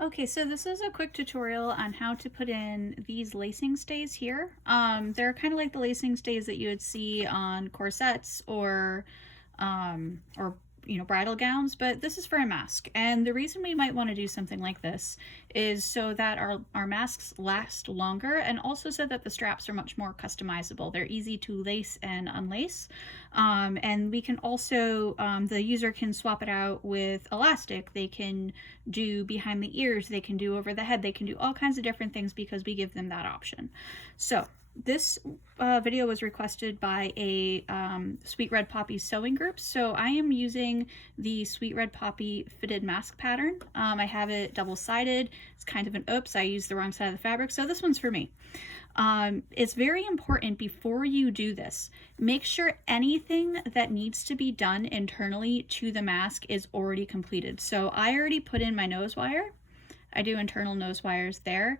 Okay, so this is a quick tutorial on how to put in these lacing stays here. They're kind of like the lacing stays that you would see on corsets or bridal gowns, but this is for a mask. And the reason we might want to do something like this is so that our masks last longer, and also so that the straps are much more customizable. They're easy to lace and unlace. And we can also, the user can swap it out with elastic. They can do behind the ears, they can do over the head, they can do all kinds of different things because we give them that option. So this video was requested by a Sweet Red Poppy sewing group, so I am using the Sweet Red Poppy fitted mask pattern. I have it double-sided. It's kind of an oops, I used the wrong side of the fabric, so this one's for me. It's very important before you do this, make sure anything that needs to be done internally to the mask is already completed. So I already put in my nose wire. I do internal nose wires there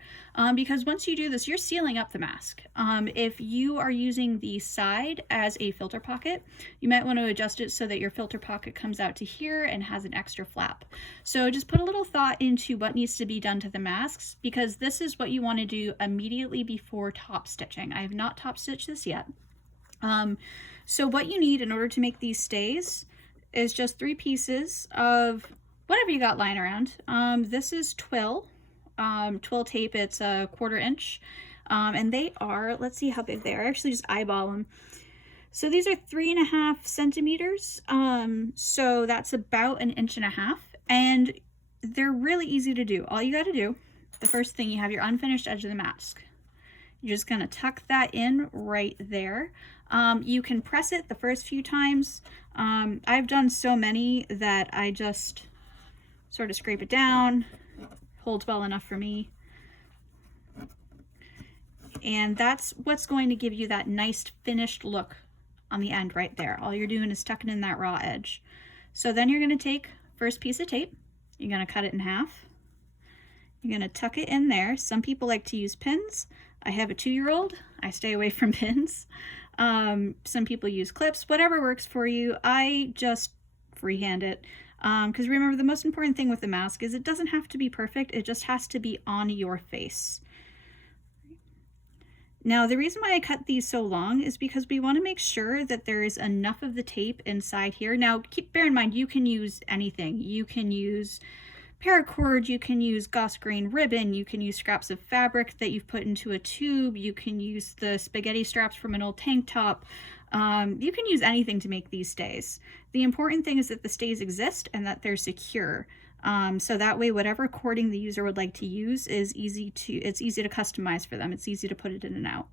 because once you do this, you're sealing up the mask. If you are using the side as a filter pocket, you might want to adjust it so that your filter pocket comes out to here and has an extra flap. So just put a little thought into what needs to be done to the masks, because this is what you want to do immediately before top stitching. I have not top stitched this yet. So what you need in order to make these stays is just 3 pieces of whatever you got lying around. This is twill tape. It's a 1/4 inch. And they are, let's see how big they are. I actually just eyeball them. So these are 3.5 centimeters. So that's about 1.5 inches. And they're really easy to do. All you got to do, the first thing, you have your unfinished edge of the mask. You're just gonna tuck that in right there. You can press it the first few times. I've done so many that I just sort of scrape it down, holds well enough for me. And that's what's going to give you that nice finished look on the end right there. All you're doing is tucking in that raw edge. So then you're gonna take first piece of tape, you're gonna cut it in half. You're gonna tuck it in there. Some people like to use pins. I have a 2-year-old, I stay away from pins. Some people use clips, whatever works for you. I just freehand it. Because remember, the most important thing with the mask is it doesn't have to be perfect, it just has to be on your face. Now, the reason why I cut these so long is because we want to make sure that there is enough of the tape inside here. Now, bear in mind, you can use anything. You can use paracord, you can use Goss grain ribbon, you can use scraps of fabric that you've put into a tube, you can use the spaghetti straps from an old tank top. You can use anything to make these stays. The important thing is that the stays exist and that they're secure. So that way, whatever cording the user would like to use is easy to customize for them. It's easy to put it in and out.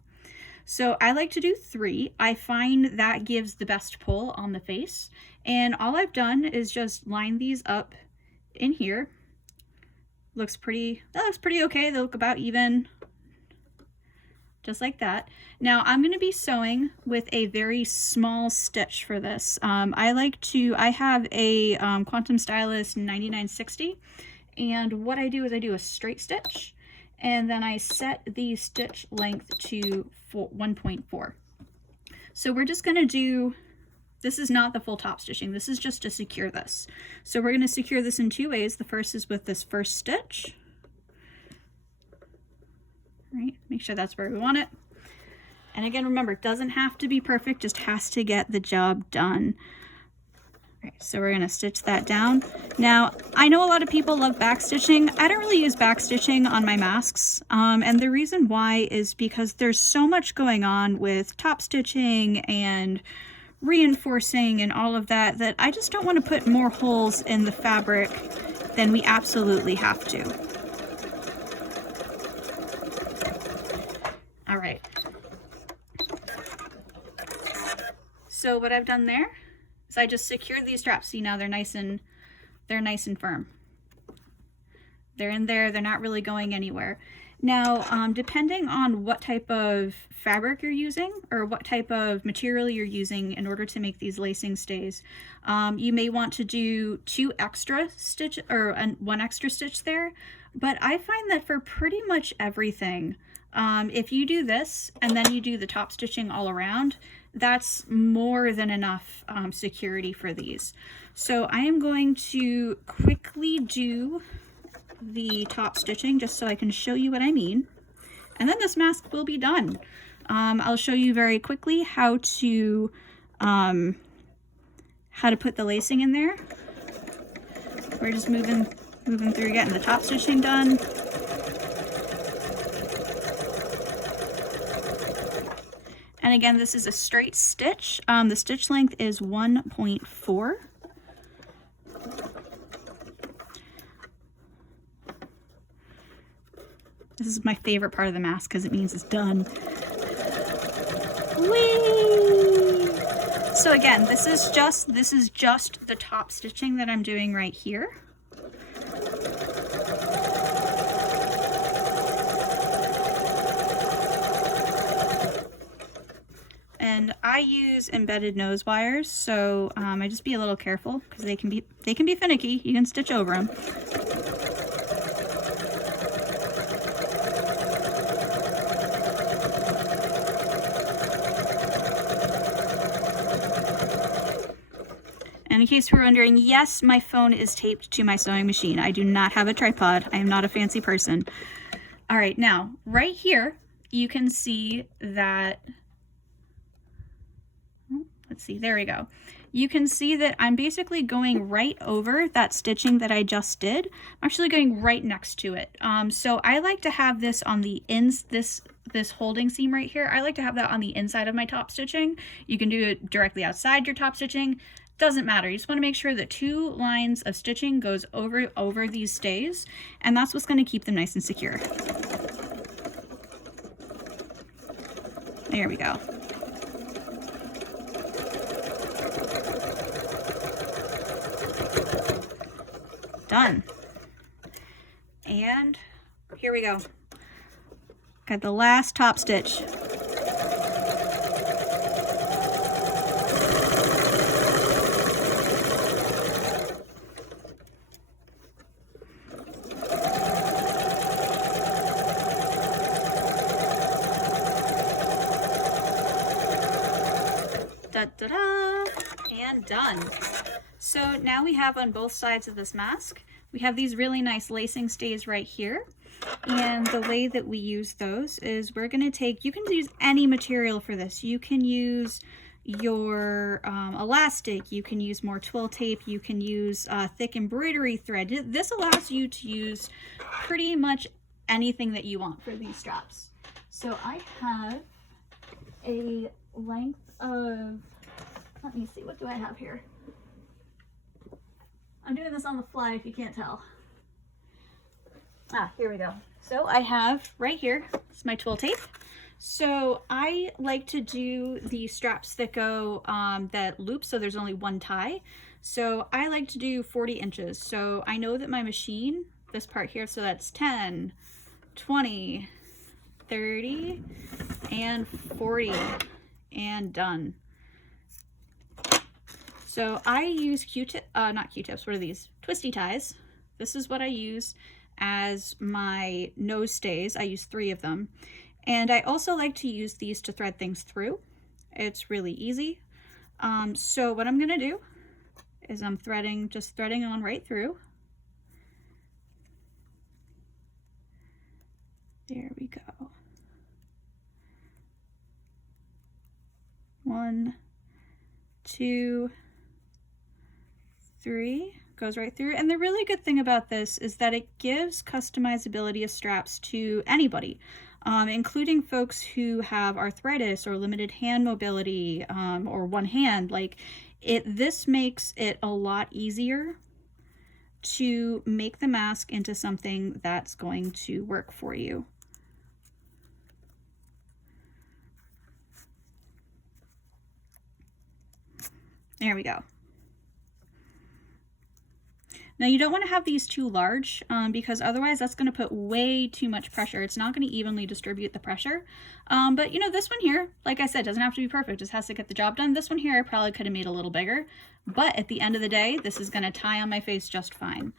So I like to do 3. I find that gives the best pull on the face. And all I've done is just line these up in here. That looks pretty okay. They look about even, just like that. Now I'm going to be sewing with a very small stitch for this. I have a Quantum Stylist 9960, and what I do is I do a straight stitch, and then I set the stitch length to 1.4. So we're just going to do, this is not the full top stitching, this is just to secure this. So we're going to secure this in 2 ways. The first is with this first stitch. Right, make sure that's where we want it. And again, remember, it doesn't have to be perfect, just has to get the job done. All right, so we're gonna stitch that down. Now, I know a lot of people love back stitching. I don't really use back stitching on my masks. And the reason why is because there's so much going on with top stitching and reinforcing and all of that, that I just don't want to put more holes in the fabric than we absolutely have to. All right. So what I've done there is I just secured these straps. See, now they're nice and firm. They're in there. They're not really going anywhere. Now, depending on what type of fabric you're using or what type of material you're using in order to make these lacing stays, you may want to do 2 extra stitch or 1 extra stitch there. But I find that for pretty much everything, if you do this and then you do the top stitching all around, that's more than enough security for these. So I am going to quickly do the top stitching just so I can show you what I mean. And then this mask will be done. I'll show you very quickly how to put the lacing in there. We're just moving through, getting the top stitching done. And again, this is a straight stitch. The stitch length is 1.4. This is my favorite part of the mask because it means it's done. Whee! So again, this is just the top stitching that I'm doing right here. And I use embedded nose wires, so I just be a little careful because they can be finicky. You can stitch over them. And in case you're wondering, yes, my phone is taped to my sewing machine. I do not have a tripod. I am not a fancy person. All right, now right here, you can see that, let's see, there we go. You can see that I'm basically going right over that stitching that I just did. I'm actually going right next to it. So I like to have this on the this holding seam right here. I like to have that on the inside of my top stitching. You can do it directly outside your top stitching. Doesn't matter. You just want to make sure that 2 lines of stitching goes over these stays, and that's what's going to keep them nice and secure. There we go. Done. And here we go. Got the last top stitch. Da-da-da, and done. So now we have on both sides of this mask, we have these really nice lacing stays right here. And the way that we use those is we're going to take, you can use any material for this. You can use your elastic, you can use more twill tape, you can use thick embroidery thread. This allows you to use pretty much anything that you want for these straps. So I have a length of, let me see, what do I have here? I'm doing this on the fly if you can't tell. Here we go. So I have right here, it's my twill tape. So I like to do the straps that go, that loop, so there's only one tie. So I like to do 40 inches. So I know that my machine, this part here, so that's 10, 20, 30, and 40, and done. So I use not Q-tips, what are these? Twisty ties. This is what I use as my nose stays. I use 3 of them. And I also like to use these to thread things through. It's really easy. So what I'm gonna do is I'm just threading on right through. There we go. 1, 2, 3, goes right through. And the really good thing about this is that it gives customizability of straps to anybody, including folks who have arthritis or limited hand mobility, or one hand. Like this makes it a lot easier to make the mask into something that's going to work for you. There we go. Now you don't want to have these too large because otherwise that's going to put way too much pressure. It's not going to evenly distribute the pressure. But you know, this one here, like I said, doesn't have to be perfect. Just has to get the job done. This one here I probably could have made a little bigger, but at the end of the day, this is going to tie on my face just fine.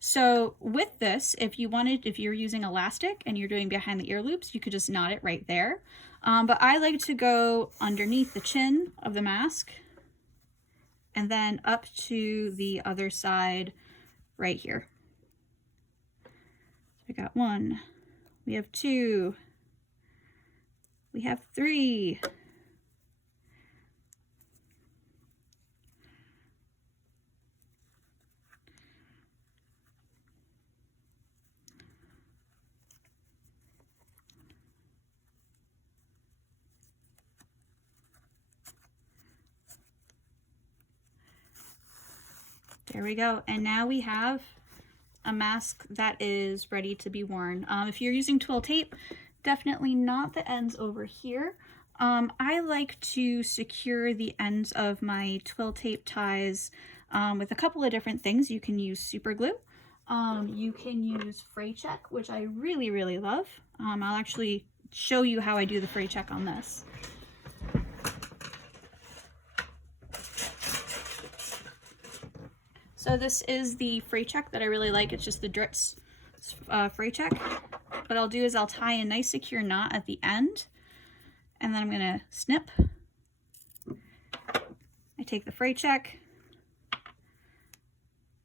So with this, if you're using elastic and you're doing behind the ear loops, you could just knot it right there. But I like to go underneath the chin of the mask and then up to the other side right here. I got 1, we have 2, we have 3. There we go. And now we have a mask that is ready to be worn. If you're using twill tape, definitely not the ends over here. I like to secure the ends of my twill tape ties with a couple of different things. You can use super glue. You can use fray check, which I really, really love. I'll actually show you how I do the fray check on this. So this is the fray check that I really like. It's just the Dritz fray check. What I'll do is I'll tie a nice secure knot at the end, and then I'm gonna snip. I take the fray check,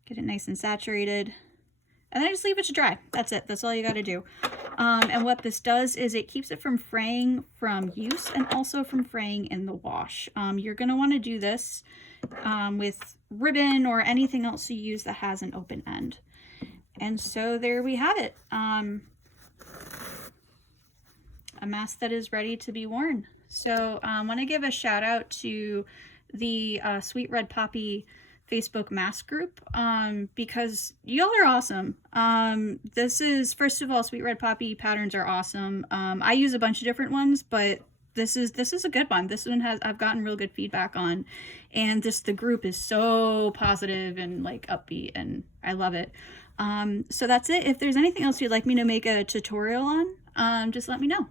get it nice and saturated, and then I just leave it to dry. That's it. That's all you gotta do. And what this does is it keeps it from fraying from use and also from fraying in the wash. You're gonna wanna do this with ribbon or anything else you use that has an open end. And so there we have it. A mask that is ready to be worn. So I want to give a shout out to the Sweet Red Poppy Facebook mask group because y'all are awesome. This is, first of all, Sweet Red Poppy patterns are awesome. I use a bunch of different ones, but this is a good one. This one I've gotten real good feedback on, and the group is so positive and like upbeat, and I love it. So that's it. If there's anything else you'd like me to make a tutorial on, just let me know.